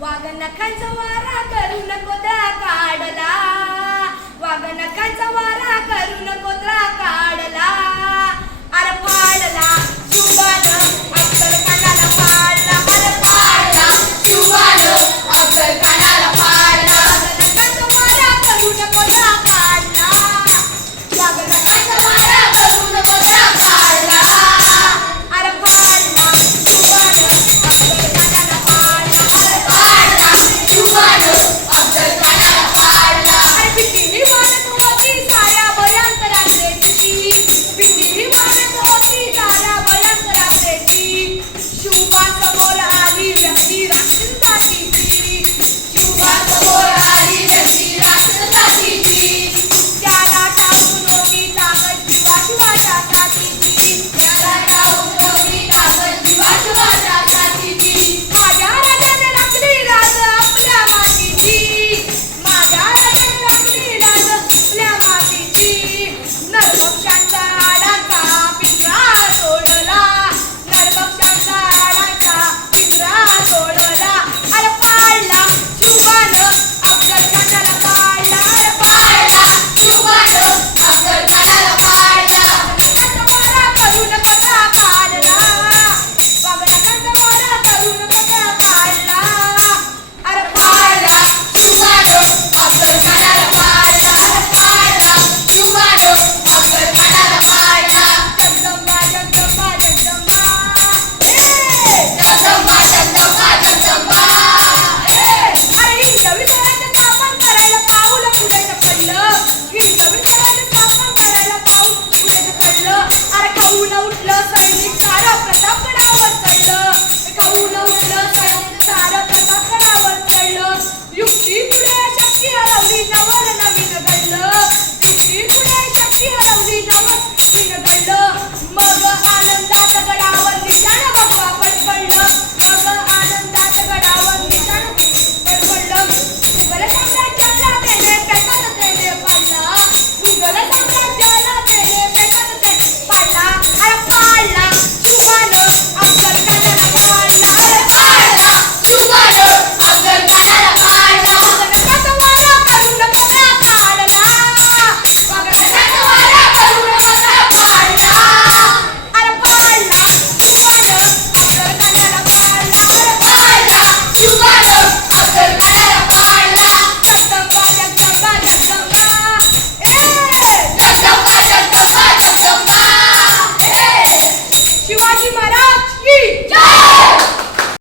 वाघ नखांचा वारा करू नको त्या काढला.